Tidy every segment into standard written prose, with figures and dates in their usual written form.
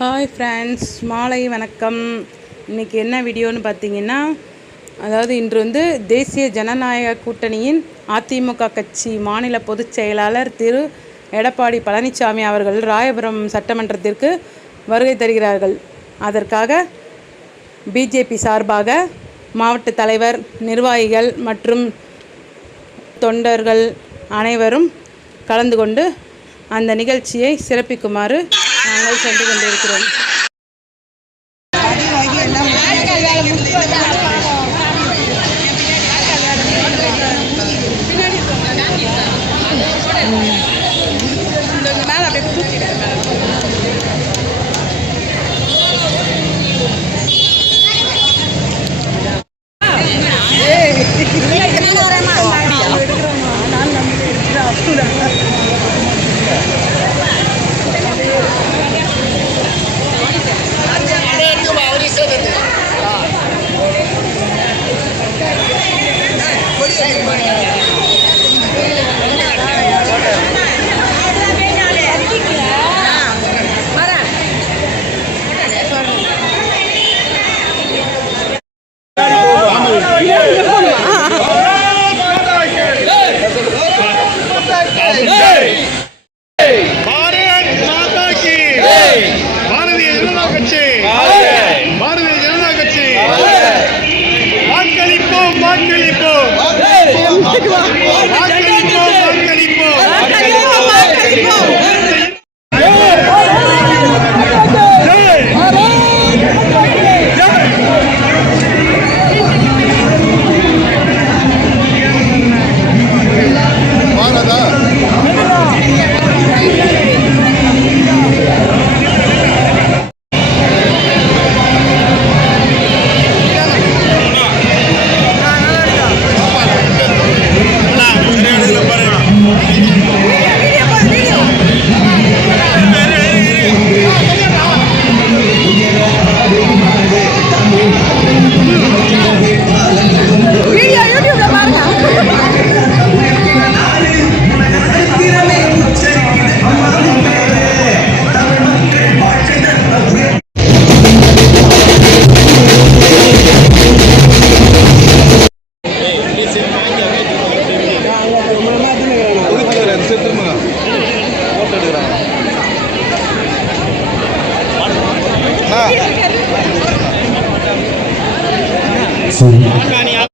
Hi friends, மாலை வணக்கம். இன்றைக்கி என்ன வீடியோன்னு பார்த்தீங்கன்னா, அதாவது இன்று தேசிய ஜனநாயக கூட்டணியின் அதிமுக கட்சி மாநில பொதுச் செயலாளர் திரு எடப்பாடி பழனிசாமி அவர்கள் ராயபுரம் சட்டமன்றத்திற்கு வருகை தருகிறார்கள். அதற்காக பிஜேபி சார்பாக மாவட்ட தலைவர், நிர்வாகிகள் மற்றும் தொண்டர்கள் அனைவரும் கலந்து கொண்டு அந்த நிகழ்ச்சியை சிறப்பிக்குமாறு நாங்கள் சென்று கொண்டிருக்கிறோம்.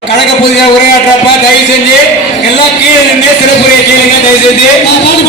கழக பகுதியாக உரையாற்றப்ப தயவு செஞ்சு எல்லாம் கீழே நின்று சிறப்புரையை கேளுங்க. தயவு செஞ்சு மாநில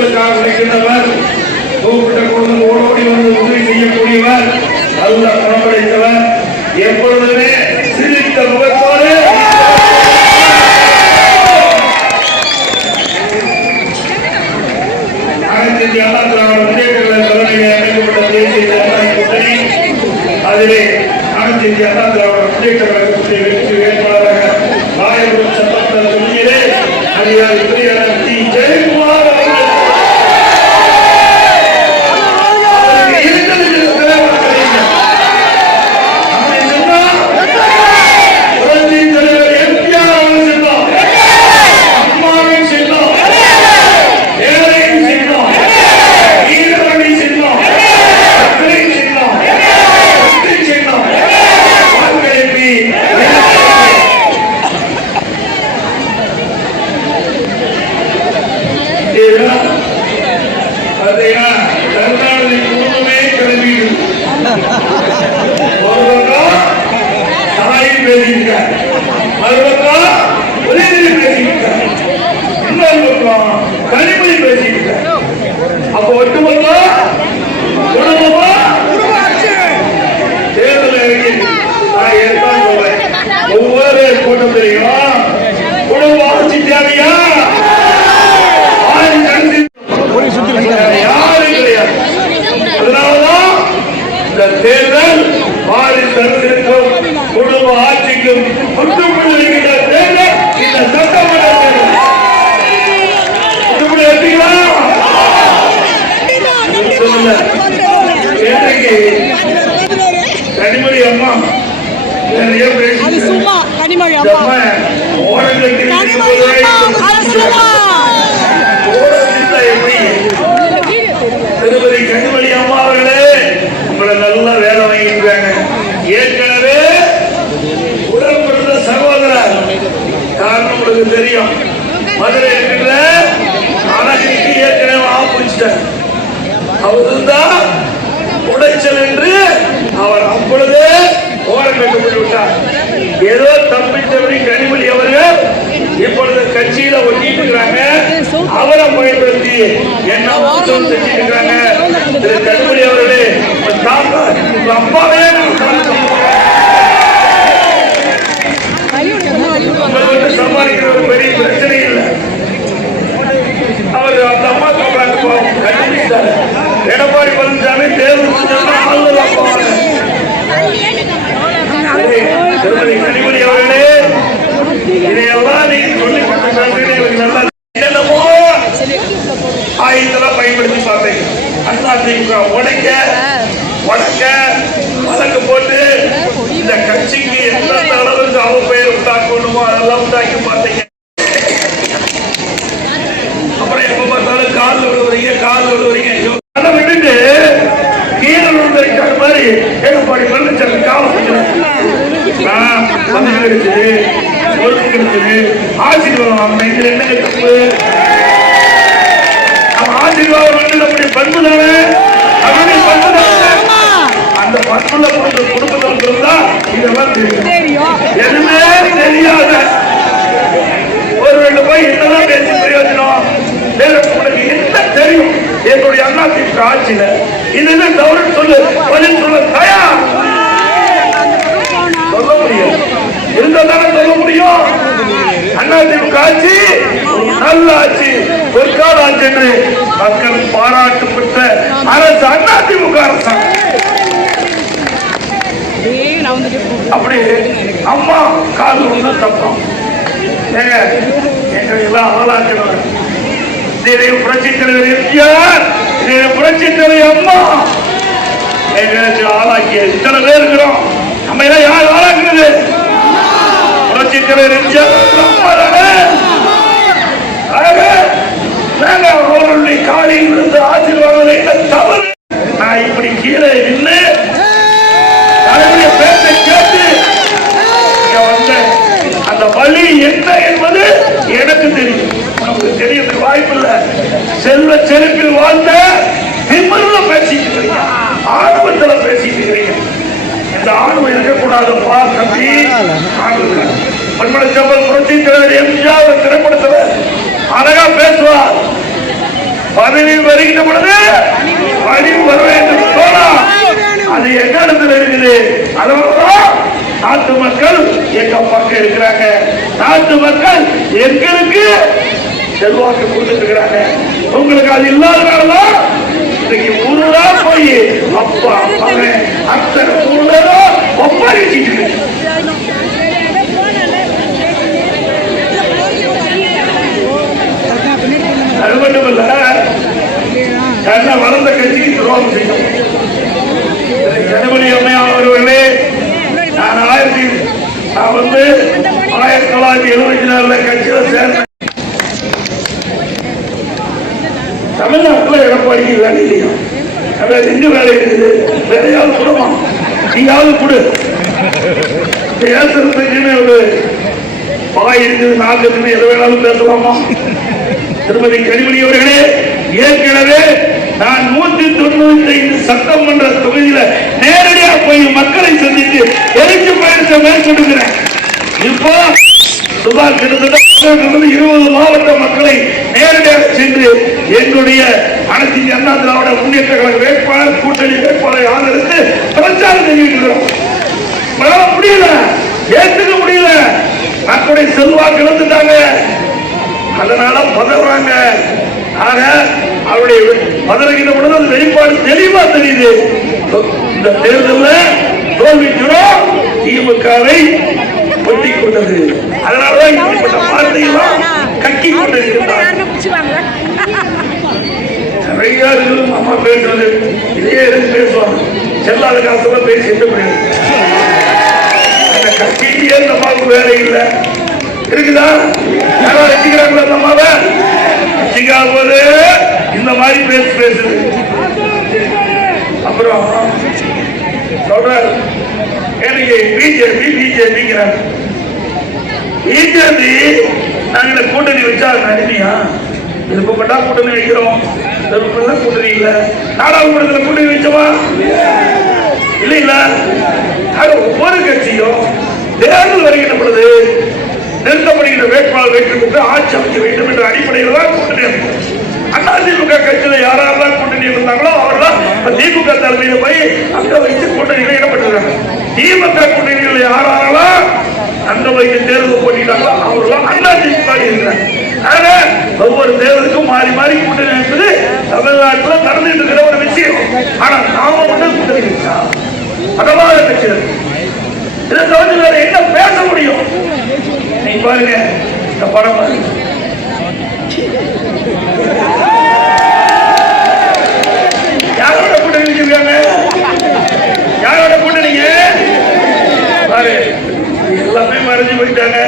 மக்களுக்காக உழைக்கின்றவர், கூப்பிட்ட குடும்பம் ஓடோடி வந்து உதவி செய்யக்கூடியவர், நல்ல குணப்படைத்தவர், எப்பொழுதுமே சிரித்த முகத்தோடு அனைத்து இந்திய அண்ணா திராவிட முன்னேற்ற கழக தலைமையில் அமைக்கப்பட்ட தேசிய ஜனநாயக கூட்டணி, அதிலே அனைத்து இந்திய அண்ணா திராவிட முன்னேற்ற கழகத்துடைய வெற்றி வேட்பாளராக ராயபுரம் சட்டமன்ற தொகுதியிலே அதிகாரி துறையாளர் டி. ஜெயக்குமார் அவர்கள் கனிமொழி பேசிட்டு அப்ப ஒட்டுமொத்த குடும்பமா தேர்தல் ஒவ்வொரு கூட்டம் தெரியும். குடும்ப ஆட்சி தேவையா? யாரும் கிடையாது. அதனாலதான் இந்த தேர்தல் மாறி தடுத்திருக்கும் குடும்ப ஆட்சிக்கும் முற்றுப்புள்ளிகின்ற தேர்தல் இந்த சட்டமன்ற தேர்தல். கனிமொழி அம்மா நிறைய திருப்பதி கனிமொழி அம்மா அவர்களே உங்களை நல்லா வேலை வாங்கியிருக்காங்க. ஏற்கனவே உடன் பிறந்த சகோதரர் காரணம் உங்களுக்கு தெரியும். மதுரை இருக்கின்ற அழகிக்கு ஏற்கனவே ஆப்பிடிச்சிட்டார். அவர் தான் உடைச்சல் என்று அவர் அப்பொழுதே ஓரம் வைக்கப்பட்டு விட்டார். ஏதோ தப்பித்தவரை கனிமொழி அவர்கள் இப்பொழுது கட்சியில ஒட்டிட்டு இருக்கிறாங்க. அவரை பயன்படுத்தி என்ன செஞ்சுட்டு இருக்காங்க. கனிமொழி அவர்களே அப்பாவே சம்பாதிக்கிற ஒரு பெரிய பிரச்சனை இல்லை. அவர் அந்த அம்மா கண்டுபிடித்தார். எடப்பாடி பழனிசாமி தேர்தல் கனிமொழி அவர்களே இதையெல்லாம் நீங்க சொல்லி நல்லா என்னமோ ஆயுதெல்லாம் பயன்படுத்தி பார்த்தீங்க. அதிமுக உடைக்க வழக்கு போட்டு இந்த கட்சிக்கு எந்த அளவுக்கு அவப்பெயர் உண்டாக்கணுமோ அதெல்லாம் உண்டாக்கி பார்த்தீங்க. அப்புறம் எப்ப பார்த்தாலும் காலில் விழுவுறீங்க அதை விட்டுட்டு கீழே விழுந்திருக்கிற மாதிரி எடப்பாடி பழனிசாமி காவல் பதவி கிடைச்சது, பொறுப்பு கிடைச்சது, ஆசீர்வாதம் வாங்கின. இதுல என்ன தப்பு? நம்ம ஆசீர்வாதம் வந்து நம்முடைய பண்பு தானே, அவருடைய பண்பு தானே. அந்த பண்புல குடும்பத்தில் இருந்தா இதெல்லாம் தெரியும். எதுவுமே தெரியாத ஒரு ரெண்டு போய் என்னதான் பேசி பிரயோஜனம்? உனக்கு என்ன தெரியும்? என்னுடைய அதிமுக ஆட்சியில இது தவறு சொல்லு, பதில் சொல்ல தயார். சொல்ல முடியும், இருந்தால்தானே சொல்ல முடியும். அதிமுக ஆட்சி நல்ல ஆட்சி, பொற்கால ஆட்சி என்று மக்கள் பாராட்டு பெற்ற அரசு அதிமுக அரசாங்கம். அப்படி அம்மா கால் ஒன்று தப்போம். எங்களை எல்லாம் ஆளாக்கணும். புரட்சி தலைவர் எம்ஜிஆர், புரட்சி தலைவர் அம்மா எங்களுக்கு ஆளாக்கிய இத்தனை பேர் இருக்கிறோம். நம்ம எல்லாம் யார் ஆளாக்குறது? புரட்சி தலைவர் எம்ஜிஆர் அம்மா தானே. அவர்களுடைய காலில் விழுந்து ஆசீர்வாதம் தவறு. நான் இப்படி கீழே நின்று பேச்சை கேட்டு வந்த அந்த வழி என்ன என்பது எனக்கு தெரியும். நமக்கு தெரியறதுக்கு வாய்ப்பு இல்லை. செல்வ செழிப்பில் வாழ்ந்த திமிர்ல பேசிட்டு இருக்கிறீங்க, ஆணவத்துல பேசிட்டு இருக்கிறீங்க. இந்த ஆணவம் இருக்கக்கூடாது. தம்பி பன்மலை செம்பல் புரட்சி தலைவர் எம்ஜிஆர் திரைப்படத்தில் அழகா பேசுவார். பதவி வருகின்ற பொழுது பணிவு வர வேண்டும் தோழா. அது எங்க இடத்துல இருக்குது? அதனாலதான் நாட்டு மக்கள் எங்க பக்கம் இருக்கிறாங்க. நாட்டு மக்கள் எங்களுக்கு செல்வாக்கு கொடுத்துட்டு இருக்கிறாங்க. உங்களுக்கு அது இல்லாதனாலதான் இன்னைக்கு ஊருடா போய் அப்பா மகன் அத்தனை ஊர்லதான் ஒப்பாரிச்சிட்டு அது மட்டும் இல்ல, கண்ண வளர்ந்த கட்சிக்கு துரோகம் செய்யும். கனிமொழி அம்மையா அவர்களே, நான் 1974 கட்சியில சேர்ந்தேன். தமிழ்நாட்டில் எடப்பாடிக்கு வேலை இல்லையா? எங்க வேலை இருக்குது? வேலையாவது கொடுமா, நீயாவது கொடு. பேசுறதுக்குன்னு ஒரு பாய் இருக்குது, நாக்கு இருக்குது, எது வேணாலும் பேசலாமா? திருமதி கனிமொழி அவர்களே, ஏற்கனவே நான் 195 சட்டமன்ற தொகுதியில நேரடியாக போய் மக்களை சந்தித்து எழுச்சி பயணத்தை மேற்கொண்டிருக்கிறேன். இப்போ சுமார் கிட்டத்தட்ட 20 மாவட்ட மக்களை நேரடியாக சென்று எங்களுடைய அனைத்து இந்திய அண்ணா திராவிட முன்னேற்ற கழக வேட்பாளர், கூட்டணி வேட்பாளரை ஆதரித்து பிரச்சாரம் செய்திருக்கிறோம். முடியல, ஏற்றுக்க முடியல, மக்களுடைய செல்வாக்கு இழந்துட்டாங்க. அதனால பதறாங்க. ஆக அவருடைய பதறுகின்ற பொழுது அது வெளிப்பாடு தெளிவா தெரியுது. இந்த தேர்தலில் தோல்விக்கிறோம் திமுகவை ஒட்டி கொண்டது. அதனாலதான் இப்படிப்பட்ட வார்த்தையெல்லாம் கக்கி கொண்டிருக்கிறார். நிறைய அம்மா பேசுறது இதே பேசுவாங்க. செல்லாத காலத்துல பேசி கட்சியிலேயே இந்த அம்மாவுக்கு வேலை இல்லை இருக்குதா? யாராவது வச்சுக்கிறாங்களா அந்த அம்மாவை? வச்சுக்காத போது இந்த மாதிரி பேசுது. அப்புறம் சொல்ற எனக்கு பிஜேபிங்கிறாங்க. பிஜேபி நாங்க கூட்டணி வச்சா நன்மையா? விருப்பப்பட்டா கூட்டணி வைக்கிறோம், கூட்டணி இல்ல. நாடாளுமன்றத்தில் கூட்டணி வச்சவா இல்ல இல்ல. ஒவ்வொரு கட்சியும் தேர்தல் வருகின்ற பொழுது நிறுத்தப்படுகின்ற வேட்பாளர் வெற்றி பெற்று ஆட்சி அமைக்க வேண்டும் என்ற அடிப்படையில் தான் கூட்டணி அமைக்கும். அதிமுக கட்சியில யாரெல்லாம் கூட்டணி இருந்தாங்களோ அவரெல்லாம் திமுக தலைமையில போய் அங்க வைத்து கூட்டணிகள் இடம்பெற்றிருக்காங்க. திமுக கூட்டணிகள் யாரெல்லாம் அங்க வைத்து தேர்தல் போட்டிட்டாங்களோ அவரெல்லாம் அதிமுக இருக்கிறாங்க. ஆக ஒவ்வொரு தேர்தலுக்கும் மாறி மாறி கூட்டணி என்பது தமிழ்நாட்டில் நடந்துட்டு இருக்கிற ஒரு விஷயம். ஆனா நாம மட்டும் கூட்டணி வச்சா அதவாத கட்சிகள் இதை தவிர்த்து வேற என்ன பேச முடியும்? நீ பாருங்க இந்த படம் பாருங்க. யாரோட கூட்டணி வச்சிருக்காங்க? யாரோட கூட்டணிங்க? பாரு எல்லாமே மறைஞ்சு போயிட்டாங்க.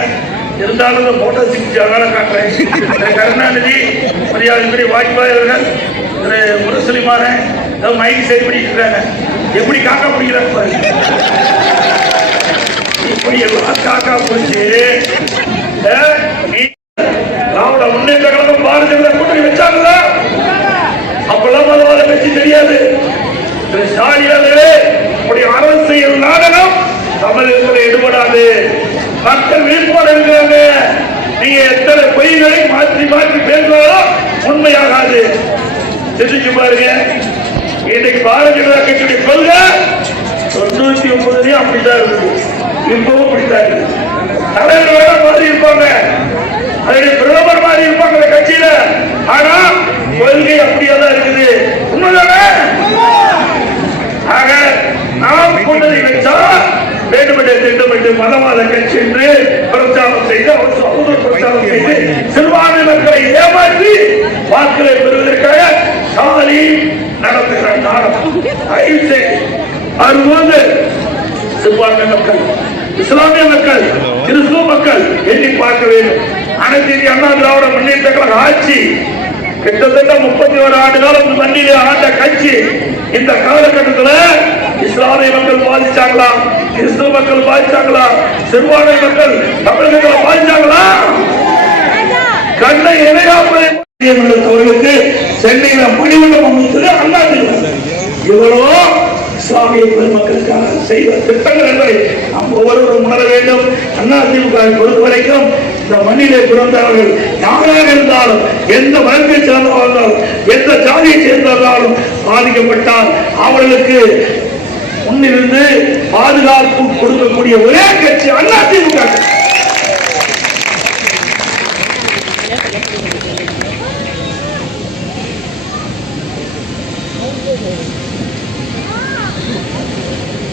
இருந்தாலும் இந்த போட்டோ சிகிச்சை காட்டுறேன். கருணாநிதி, மரியாதைக்குரிய வாஜ்பாய் அவர்கள், முரசொலிமான மைக்கு சரி பண்ணிட்டு எப்படி காக்கா பிடிக்கிறாங்க பாரு. இப்படி எல்லாம் காக்கா போச்சு. திராவிட முன்னேற்ற கழகம் பாரதிய ஜனதா கூட்டணி வச்சாங்களா? அப்பெல்லாம் மதவாத கட்சி தெரியாது. ஸ்டாலினே அப்படி அரசியல் நாடகம் தமிழகத்தில் ஈடுபடாது. மக்கள் விழிப்போடு இருக்கிறாங்க. நீங்க எத்தனை பொய்களை மாற்றி மாற்றி பேசுவாலும் உண்மையாகாது. சிந்திச்சு பாருங்க. இன்னைக்கு பாரதிய ஜனதா கட்சியுடைய கொள்கை 99 அப்படித்தான் இருக்கு, இப்பவும் அப்படித்தான் இருக்கு. தலைவர் வேற மாதிரி இருப்பாங்க, அதனுடைய பிரதமர் மாதிரி இருப்பாங்க அந்த கட்சியில. ஆனா கொள்கை அப்படியே தான் இருக்குது. உண்மைதானே? ஆக நாம் கூட்டணி வச்சா வேண்டுமென்றே திட்டமிட்டு மதவாத கட்சி என்று பிரச்சாரம் செய்து அவதூறு பிரச்சாரம் செய்து சிறுபான்மை மக்களை ஏமாற்றி வாக்குகளை பெறுவதற்காக ஸ்டாலின் நடத்துகிற நாடகம். அதுபோது சிறுபான்மை மக்கள், இஸ்லாமிய மக்கள், கிறிஸ்துவ மக்கள் எண்ணி பார்க்க வேண்டும். அனைத்து இந்திய அண்ணா திராவிட முன்னேற்ற கழக ஆட்சி கிட்டத்தட்ட 31 ஆண்டு காலம் மண்ணிலே ஆண்ட கட்சி. இந்த காலகட்டத்தில் இஸ்லாமிய மக்கள் பாதிச்சாங்களா? கிறிஸ்துவ மக்கள் பாதிச்சாங்களா? சிறுபான்மை மக்கள் தமிழகத்தில் பாதிச்சாங்களா? கண்ணை இணையாப்பவர்களுக்கு சென்னையில் மணிமண்டபம் அமைத்தது அண்ணா திமுக. இவ்வளோ இஸ்லாமிய பெருமக்களுக்காக செய்த திட்டங்கள் என்பதை நாம் ஒவ்வொருவரும் உணர வேண்டும். அண்ணா திமுக பொறுத்த வரைக்கும் இந்த மண்ணிலே பிறந்தவர்கள் யாராக இருந்தாலும், எந்த மதத்தை சேர்ந்தவர்கள், எந்த ஜாதியை சேர்ந்தவர்களும் பாதிக்கப்பட்டால் அவர்களுக்கு முன்னிருந்து பாதுகாப்பு கொடுக்கக்கூடிய ஒரே கட்சி அதிமுக.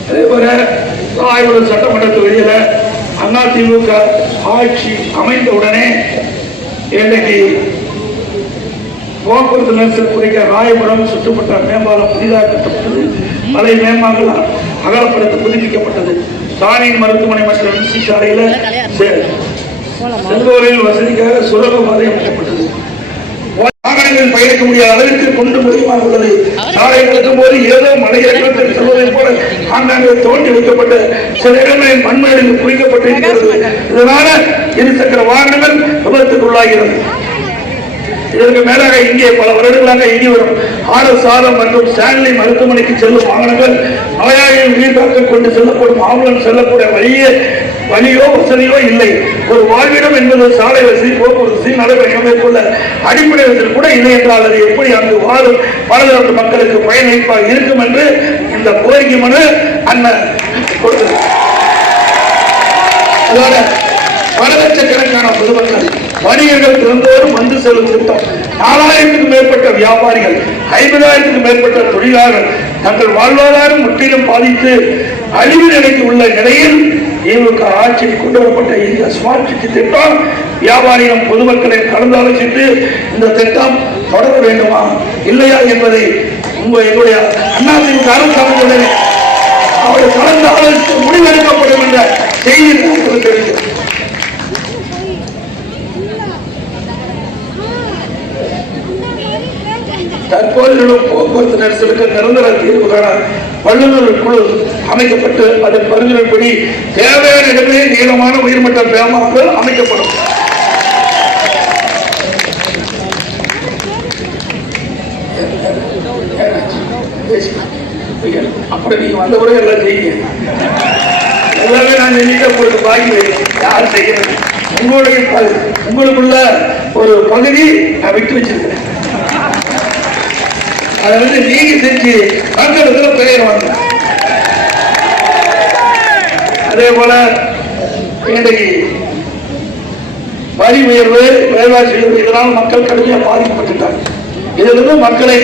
அதேபோல ராயபுரம் சட்டமன்ற தொகுதியில அதிமுக ஆட்சி அமைந்த உடனே இன்றைக்கு போக்குவரத்து நெரிசல் குறைக்க ராயபுரம் சுற்றுப்பட்ட மேம்பாலம் புதிதாக கட்டப்பட்டது. மலை மேம்பாலம் அகலப்படுத்த புதுப்பிக்கப்பட்டது. ஸ்டாலின் மருத்துவமனை மற்றும் எம்சி சாலையில செல்வோரில் வசதிக்காக சுரங்க பாதை அமைக்கப்பட்டது. வாகனங்கள் பயணிக்க முடியாத அளவிற்கு கொண்டு முடியுமாக உள்ளது. சாலை நடக்கும் போது ஏதோ மலையேற்றத்தில் செல்வதை போல ஆங்காங்கே தோண்டி வைக்கப்பட்ட சில இடங்களில் மண்மேடுகள் குறிக்கப்பட்டிருக்கிறது. இதனால இருசக்கர வாகனங்கள் விபத்துக்குள்ளாகிறது. இதற்கு மேலாக இங்கே பல வருடங்களாக இனி வரும் ஆர்எஸ் மற்றும் ஸ்டான்லி மருத்துவமனைக்கு செல்லும் வாகனங்கள் நோயாளிகள் உயிர் காக்க கொண்டு செல்லப்படும் ஆம்புலன்ஸ் செல்லக்கூடிய வழியோ வசதியோ இல்லை. ஒரு வாழ்விடம் என்பது சாலை வசதி, போக்குவரத்து நடைமுறை மேற்கொள்ள அடிப்படை வசதி கூட இல்லை என்றால் அது எப்படி அங்கு வாழும் பலதரப்பு மக்களுக்கு பயனளிப்பாக இருக்கும் என்று இந்த கோரிக்கை மனு அண்ணன் கொடுத்தது. அதோட பல லட்சக்கணக்கான பொதுமக்கள், வணிகர்கள் திறந்தோறும் வந்து செல்லும் திட்டம், 4000க்கும் மேற்பட்ட வியாபாரிகள், 50,000க்கும் மேற்பட்ட தொழிலாளர்கள் தங்கள் வாழ்வாதாரம் முற்றிலும் பாதித்து அழிவு நிலைக்கு உள்ள நிலையில் திமுக ஆட்சியில் கொண்டு வரப்பட்ட இந்த ஸ்மார்ட் சிட்டி திட்டம் வியாபாரிகளும் பொதுமக்களை கலந்து ஆலோசித்து இந்த திட்டம் தொடர வேண்டுமா இல்லையா என்பதை எங்களுடைய அதிமுக அரசு அவர்கள் கலந்து ஆலோசித்து முடிவெடுக்கப்படும் என்ற செய்தி தெரிவிக்கிறது. தற்போது போக்குவரத்து நெரிசலுக்கு நிரந்தர தீர்வு காண வல்லுநர் குழு அமைக்கப்பட்டு அதன் பரிந்துரைப்படி தேவையான இடங்களில் நீளமான உயர்மட்ட பேமாக்கள் அமைக்கப்படும். அப்படி நீங்க வந்த கூட எல்லாம் செய்யுங்க. எல்லாமே நான் செஞ்சுட்டு உங்களுக்கு பாக்கி யார் செய்யறது? உங்களுக்குள்ள ஒரு பகுதி நான் விட்டு வச்சிருக்கிறேன். அதை வந்து நீங்க செஞ்சு மக்களுக்கு பெயர் வாங்க. அதே போல இன்றைக்கு வரி உயர்வு, விலைவாசி உயர்வு இதனால் மக்கள் கடுமையாக பாதிக்கப்பட்டுட்டாங்க. இதிலிருந்து மக்களை